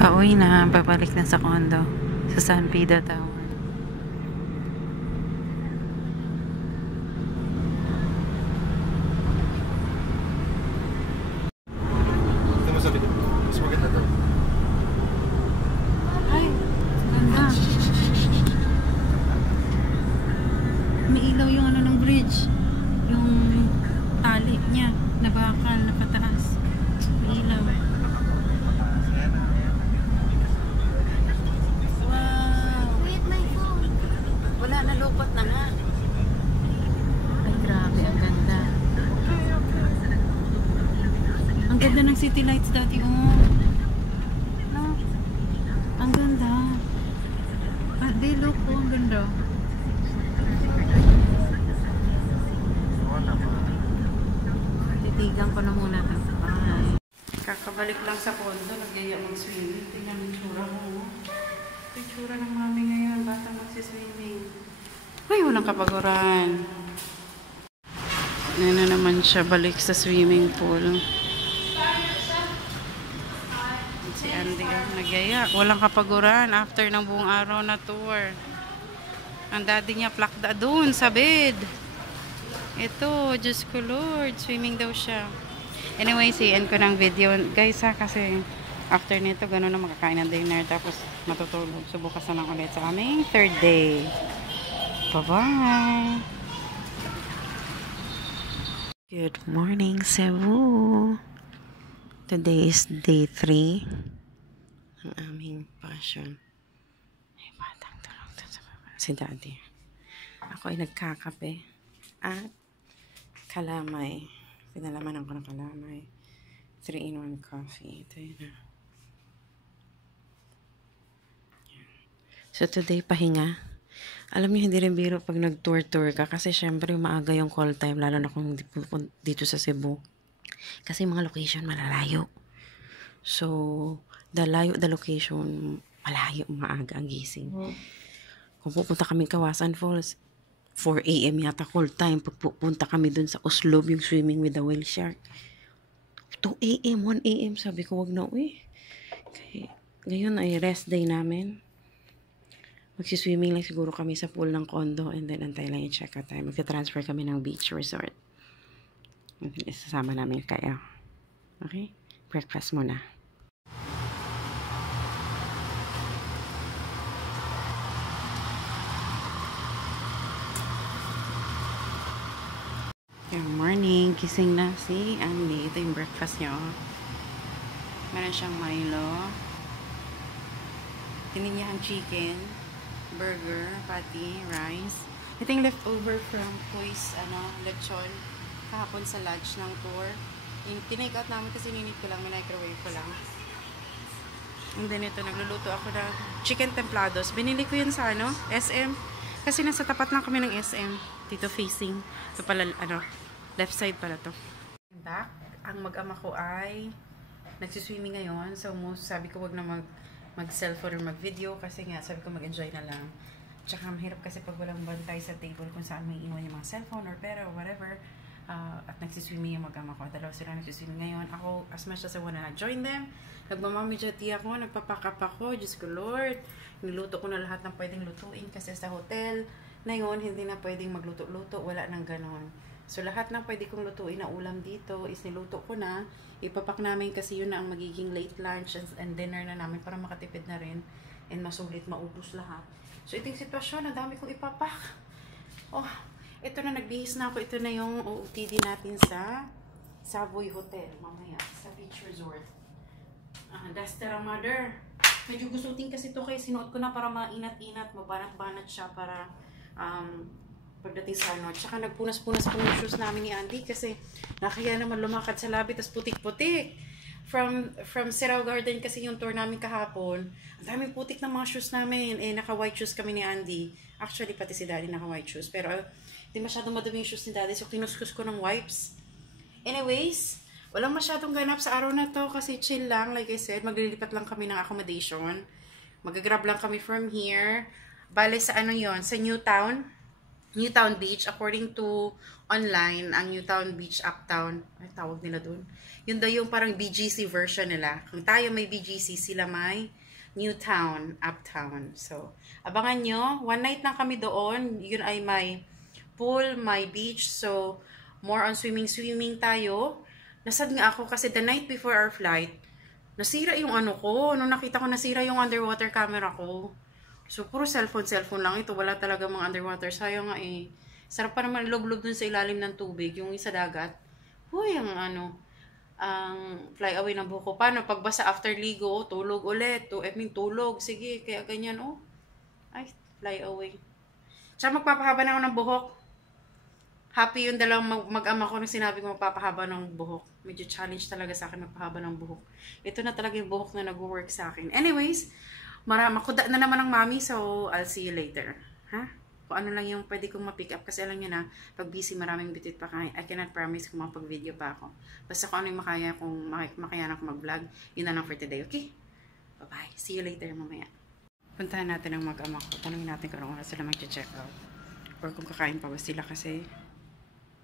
Pauwi na, babalik na sa condo sa San Pida Tower. Ito mo sabi ko, mas maganda to. Ay, ganda. May ilaw yung ano ng bridge. Yung tali niya, nabakal, na pataas. May ilaw. Nalupot na nga. Ay, grabe. Ang ganda. Ang ganda ng city lights dati. Oh. No? Ang ganda. Ah, they look. Oh, ang ganda. Titigan ko na muna ito. Bye. Kakabalik lang sa condo. Nagyaya mag-swimming. Tingnan yung tsura ko. Ito yung tsura ng mami ngayon. Bata magsiswimming. Ay, walang kapaguran. Na naman siya balik sa swimming pool. Si Andy nagyaya. Walang kapaguran after ng buong araw na tour. Ang daddy niya plakda doon sa bed. Ito, Diyos ko Lord. Swimming daw siya. Anyway, end ko ng video. Guys ha, kasi after nito, gano'n na makakain ng dinner. Tapos matutulog. Subukas na lang ulit sa aming third day. Bye-bye! Good morning, Cebu! Today is day 3 ng aming passion. Ay, batang tulog sa baba. Si Daddy. Ako ay nagkakape at kalamay. Pinalamanan ko ng kalamay. 3-in-1 coffee. Ito yun na. So today, pahinga. Alam niyo, hindi rin biro pag nag-tour-tour ka kasi syempre maaga yung call time lalo na kung dito sa Cebu. Kasi mga location malalayo. So, the location, malayo, maaga ang gising. Kung pupunta kami Kawasan Falls, 4 AM yata call time. Pag pupunta kami dun sa Oslob, yung swimming with the whale shark. 2 AM, 1 AM, sabi ko, wag na uwi. Okay. Ngayon ay rest day namin. Magsiswimming lang siguro kami sa pool ng condo and then antay lang yung check-out time. Magka-transfer kami ng beach resort. And then isasama namin kayo. Okay? Breakfast muna. Good morning. Gising na si Andy. Ito yung breakfast niya. Meron siyang Milo. Tininyahang chicken. Burger, patty, rice. Ito yung leftover from Poy's, lechon. Kahapon sa lunch ng tour. Tinake out namin kasi ninit ko lang, microwave ko lang. And then ito, nagluluto ako ng chicken templados. Binili ko yun sa, SM. Kasi nasa tapat lang kami ng SM. Dito facing. So pala, left side pala to. Back. Ang mag-ama ko ay nagsiswimming ngayon. So, sabi ko wag na mag-cellphone or mag-video kasi nga sabi ko mag-enjoy na lang. Tsaka mahirap kasi pag walang bantay sa table kung saan may iwan yung mga cellphone or pera or whatever. At nagsiswimming yung mag-ama ko. Dalawa sila nagsiswimming ngayon. Ako, as much as I wanna join them, nagmamamijati ako, nagpapakap ako. Diyos ko Lord, niluto ko na lahat ng pwedeng lutuin kasi sa hotel na yun, hindi na pwedeng magluto-luto. Wala nang ganon. So, lahat ng pwede kong lutuin na ulam dito is niluto ko na. Ipapak namin kasi yun na ang magiging late lunch and dinner na namin para makatipid na rin and masulit, maubos lahat. So, ito yung sitwasyon. Ang dami kong ipapak. Oh, ito na, nagbihis na ako. Ito na yung OOTD natin sa Savoy Hotel. Mamaya, sa beach resort. Dastera Mother. Medyo gustutin kasi ito kaya sinuot ko na para mainat-inat. Mabanat-banat siya para pagdating sa Tsaka nagpunas-punas ko ng shoes namin ni Andy kasi nakaya naman lumakad sa labi tas putik-putik. From Serao Garden kasi yung tour namin kahapon. Ang daming putik ng mga shoes namin. Naka-white shoes kami ni Andy. Actually, pati si Daddy naka-white shoes. Pero di masyadong madumi yung shoes ni Daddy so kinuskus ko ng wipes. Anyways, walang masyadong ganap sa araw na to kasi chill lang. Like I said, maglilipat lang kami ng accommodation. Magagrab lang kami from here. Bale sa yon sa Newtown. Newtown Beach. According to online, ang Newtown Beach Uptown, ay tawag nila dun. Yun daw yung parang BGC version nila. Kung tayo may BGC, sila may Newtown Uptown. So, abangan nyo. One night lang kami doon. Yun ay may pool, may beach. So, more on swimming tayo. Nasad nga ako kasi the night before our flight, nasira yung ano ko. Nung nakita ko nasira yung underwater camera ko. So, puro cellphone lang ito. Wala talaga mga underwater. Sayang nga eh. Sarap pa naman log-log dun sa ilalim ng tubig. Yung isa dagat. Uy, ang fly away ng buhok ko. Paano? Pagbasa after ligo, tulog ulit. Tulog. Sige, kaya ganyan, oh. Ay, fly away. Tsaka magpapahaba na ako ng buhok. Happy yung dalawang mag-ama ko na sinabi ko magpapahaba ng buhok. Medyo challenge talaga sa akin magpahaba ng buhok. Ito na talaga yung buhok na nag-work sa akin. Anyways, makuda na naman ng mami, so I'll see you later. Ha? Kung ano lang yung pwede kong ma-pick up kasi alam nyo na, pag busy maraming bitit pa kaya, I cannot promise kung makapag-video pa ako. Basta kung ano yung makayanan ko mag-vlog, yun na lang for today, okay? Bye-bye. See you later mamaya. Puntahan natin ang mag-ama ko. Tanungin natin kung anong oras sila mag-check out. Or kung kakain pa ba sila kasi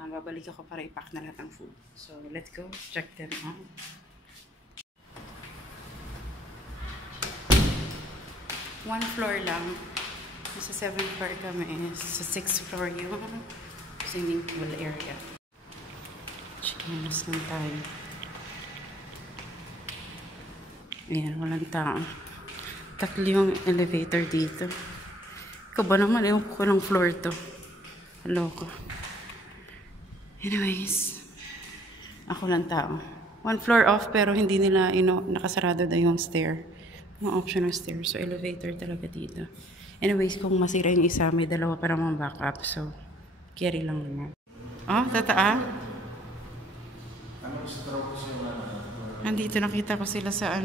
babalik ako para i-pack na lahat ng food. So, let's go. Check them out. One floor lang. Sa 7th floor kami. Sa 6th floor yung swimming pool area. Chikinas lang tayo. Ayan, walang tao. 3 yung elevator dito. Ikaw ba naman? Ewan ko ng floor to. Loko. Anyways. Ako lang tao. 1 floor off pero hindi nila nakasarado na yung stair. Yung option ng stair. So, elevator talaga dito. Anyways, kung masira yung isa, may dalawa para mga backup. So, carry lang naman. Oh, tataa. Nandito nakita ko sila sa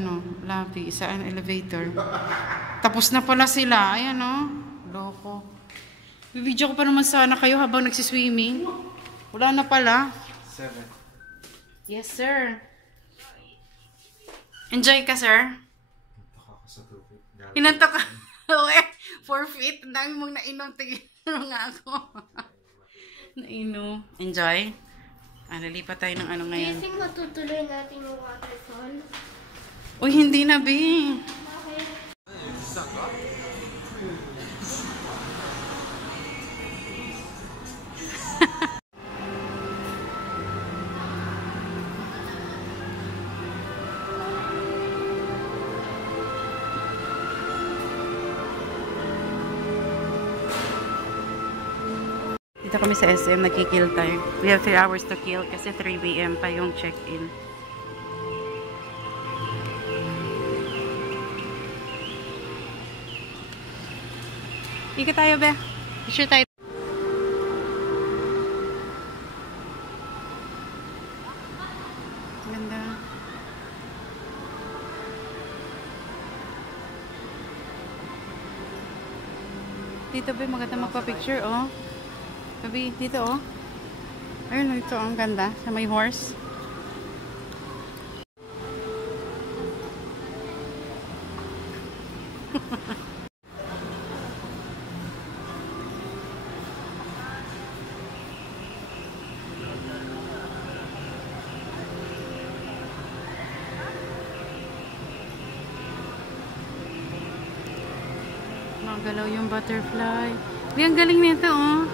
labi, sa elevator. Tapos na pala sila. Ayan loko. Bibidyo ko pa naman sana kayo habang nagsiswimming. Wala na pala. 7. Yes, sir. Enjoy ka, sir? Inantok ka. 4 feet. Ang dami mong nainom. Tignan nga ako. Nainom. Enjoy. Lilipat tayo ng Do ngayon. you think matutuloy natin yung waterfall? Uy, hindi na, B. Bakit? Dito kami sa SM, nagkikill tayo. We have 3 hours to kill kasi 3 p.m. pa yung check-in. Ika tayo, be. Sure tayo. Ganda. Dito, be, maganda magpa-picture, oh. Sabi, dito oh. Ayun, ito ang ganda. Sa may horse. Magalaw yung butterfly. Ang galing nito oh.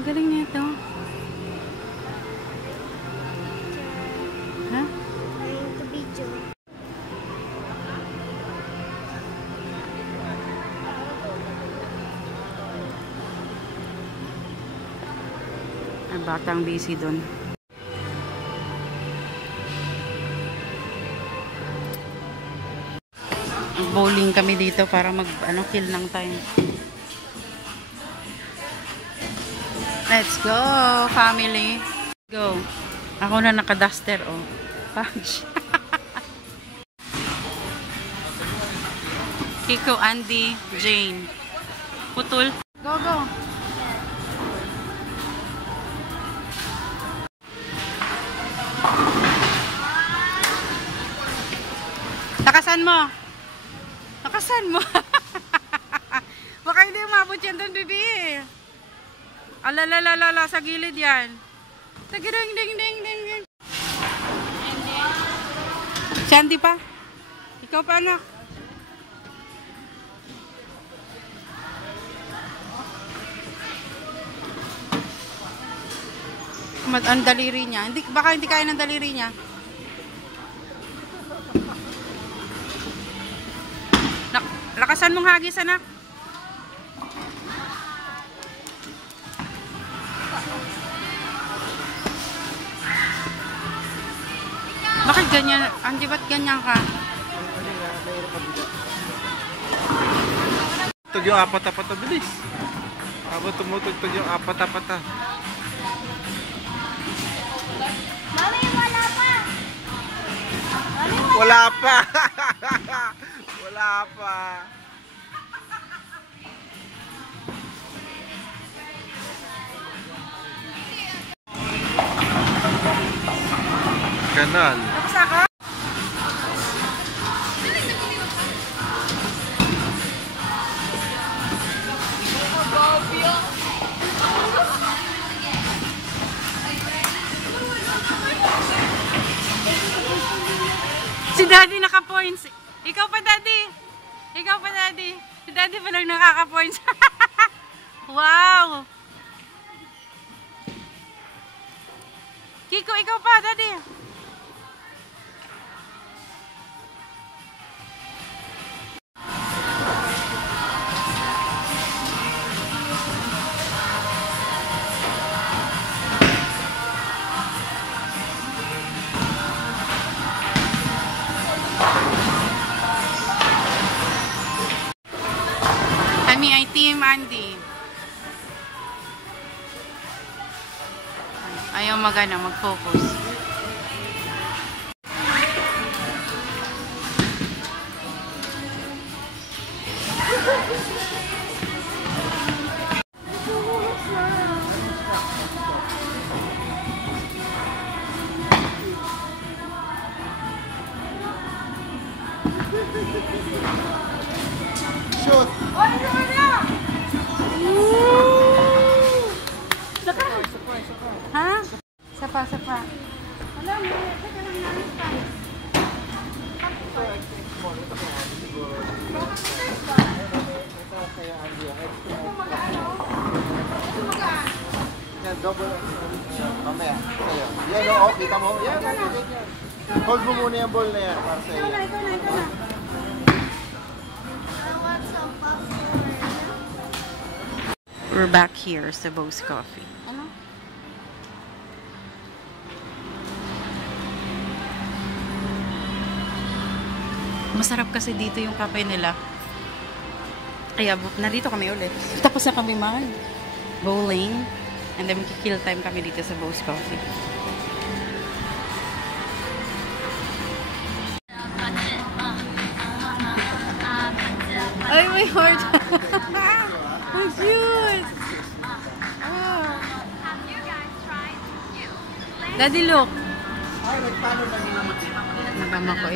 Ang galing nito. Ha? Trying to video. Ang batang busy doon. Bowling kami dito para kill ng time. Let's go, family. Go. Ako na naka-duster, oh. Punch. Kiko, Andy, Jane. Putol. Go, go. Takasan mo. Takasan mo. Baka Baka hindi umabot yan doon, bibi. Alalalalala, sa gilid yan. Tagirang, ding, ding, ding, ding. Shandy pa? Ikaw pa, anak? Ang daliri niya. Baka hindi kaya ng daliri niya. Lakasan mong hagis, anak. Bakit ganyan? Andi, ba't ganyan ka? Tug yung apat-apat na bilis. Habang tumutugtog yung apat-apat na. Mami, wala pa! Wala pa! Wala pa! Kanal. Tapos ako? Si Daddy naka-points. Ikaw pa, Daddy. Ikaw pa, Daddy. Si Daddy pa lang nakaka-points. Wow! Kiko, ikaw pa, Daddy. Kami ay Team Andy. Ayaw mag-focus. Shoot! Ha? Sapa. Wala mo. Teka lang namin pa. Yan, double. Mamaya. Sa'yo. Yan, oo. Kita mo. Yan. Hold mo muna yung ball na yan. Para sa'yo. Ikaw na. I want some popcorn. We're back here sa Bo's Coffee. Ano? Masarap kasi dito yung kape nila. Kaya nandito kami ulit. Tapos na kami bowling. And then kill time kami dito sa Bo's Coffee. Ay, may heart. Ang cute. Oh. Daddy, look. Nagmama ko,